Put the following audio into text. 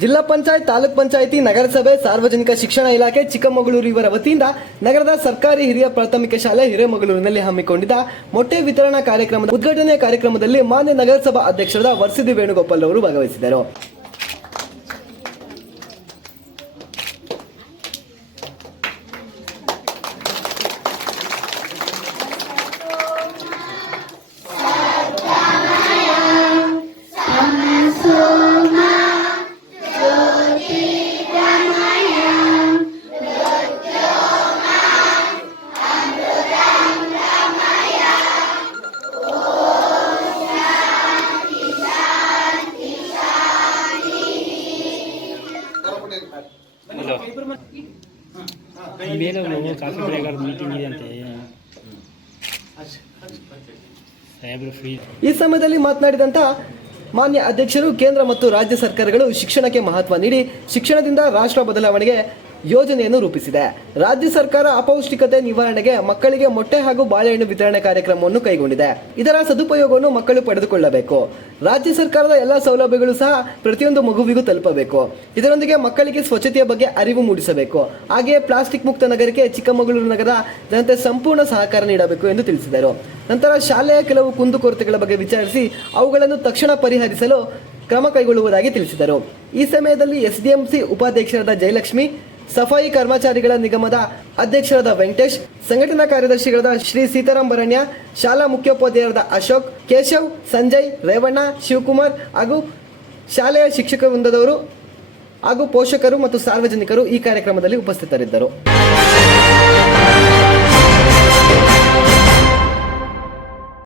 ಜಿಲ್ಲಾ ಪಂಚಾಯತ್, ತಾಲೂಕ್ ಪಂಚಾಯಿತಿ, ನಗರಸಭೆ, ಸಾರ್ವಜನಿಕ ಶಿಕ್ಷಣ ಇಲಾಖೆ ಚಿಕ್ಕಮಗಳೂರು ಇವರ ವತಿಯಿಂದ ನಗರದ ಸರ್ಕಾರಿ ಹಿರಿಯ ಪ್ರಾಥಮಿಕ ಶಾಲೆ ಹಿರೇಮಗಳೂರಿನಲ್ಲಿ ಹಮ್ಮಿಕೊಂಡಿದ್ದ ಮೊಟ್ಟೆ ವಿತರಣಾ ಕಾರ್ಯಕ್ರಮದ ಉದ್ಘಾಟನೆಯ ಕಾರ್ಯಕ್ರಮದಲ್ಲಿ ಮಾನ್ಯ ನಗರಸಭಾ ಅಧ್ಯಕ್ಷರಾದ ವರ್ಸಿದಿ ವೇಣುಗೋಪಾಲ್ ಅವರು ಭಾಗವಹಿಸಿದರು. ಕಾಫಿ ಬ್ರೇಕ್ ಮೀಟಿಂಗ್ ಇದೆ ಅಂತೆ. ಈ ಸಮಯದಲ್ಲಿ ಮಾತನಾಡಿದಂತ ಮಾನ್ಯ ಅಧ್ಯಕ್ಷರು, ಕೇಂದ್ರ ಮತ್ತು ರಾಜ್ಯ ಸರ್ಕಾರಗಳು ಶಿಕ್ಷಣಕ್ಕೆ ಮಹತ್ವ ನೀಡಿ ಶಿಕ್ಷಣದಿಂದ ರಾಷ್ಟ್ರ ಬದಲಾವಣೆಗೆ ಯೋಜನೆಯನ್ನು ರೂಪಿಸಿದೆ. ರಾಜ್ಯ ಸರ್ಕಾರ ಅಪೌಷ್ಟಿಕತೆ ನಿವಾರಣೆಗೆ ಮಕ್ಕಳಿಗೆ ಮೊಟ್ಟೆ ಹಾಗೂ ಬಾಳೆಹಣ್ಣು ವಿತರಣೆ ಕಾರ್ಯಕ್ರಮವನ್ನು ಕೈಗೊಂಡಿದೆ. ಇದರ ಸದುಪಯೋಗವನ್ನು ಮಕ್ಕಳು ಪಡೆದುಕೊಳ್ಳಬೇಕು. ರಾಜ್ಯ ಸರ್ಕಾರದ ಎಲ್ಲ ಸೌಲಭ್ಯಗಳು ಸಹ ಪ್ರತಿಯೊಂದು ಮಗುವಿಗೂ ತಲುಪಬೇಕು. ಇದರೊಂದಿಗೆ ಮಕ್ಕಳಿಗೆ ಸ್ವಚ್ಛತೆಯ ಬಗ್ಗೆ ಅರಿವು ಮೂಡಿಸಬೇಕು. ಹಾಗೆಯೇ ಪ್ಲಾಸ್ಟಿಕ್ ಮುಕ್ತ ನಗರಕ್ಕೆ ಚಿಕ್ಕಮಗಳೂರು ನಗರ ಜನತೆ ಸಂಪೂರ್ಣ ಸಹಕಾರ ನೀಡಬೇಕು ಎಂದು ತಿಳಿಸಿದರು. ನಂತರ ಶಾಲೆಯ ಕೆಲವು ಕುಂದುಕೊರತೆಗಳ ಬಗ್ಗೆ ವಿಚಾರಿಸಿ ಅವುಗಳನ್ನು ತಕ್ಷಣ ಪರಿಹರಿಸಲು ಕ್ರಮ ಕೈಗೊಳ್ಳುವುದಾಗಿ ತಿಳಿಸಿದರು. ಈ ಸಮಯದಲ್ಲಿ ಎಸ್ಡಿಎಂಸಿ ಉಪಾಧ್ಯಕ್ಷರಾದ ಜಯಲಕ್ಷ್ಮಿ, ಸಫಾಯಿ ಕರ್ಮಚಾರಿಗಳ ನಿಗಮದ ಅಧ್ಯಕ್ಷರಾದ ವೆಂಕಟೇಶ್, ಸಂಘಟನಾ ಕಾರ್ಯದರ್ಶಿಗಳಾದ ಶ್ರೀ ಸೀತಾರಾಮ್ ಬರಣ್ಯ, ಶಾಲಾ ಮುಖ್ಯೋಪಾಧ್ಯಾಯರಾದ ಅಶೋಕ್, ಕೇಶವ್, ಸಂಜಯ್, ರೇವಣ್ಣ, ಶಿವಕುಮಾರ್ ಹಾಗೂ ಶಾಲೆಯ ಶಿಕ್ಷಕ ವೃಂದದವರು ಹಾಗೂ ಪೋಷಕರು ಮತ್ತು ಸಾರ್ವಜನಿಕರು ಈ ಕಾರ್ಯಕ್ರಮದಲ್ಲಿ ಉಪಸ್ಥಿತರಿದ್ದರು.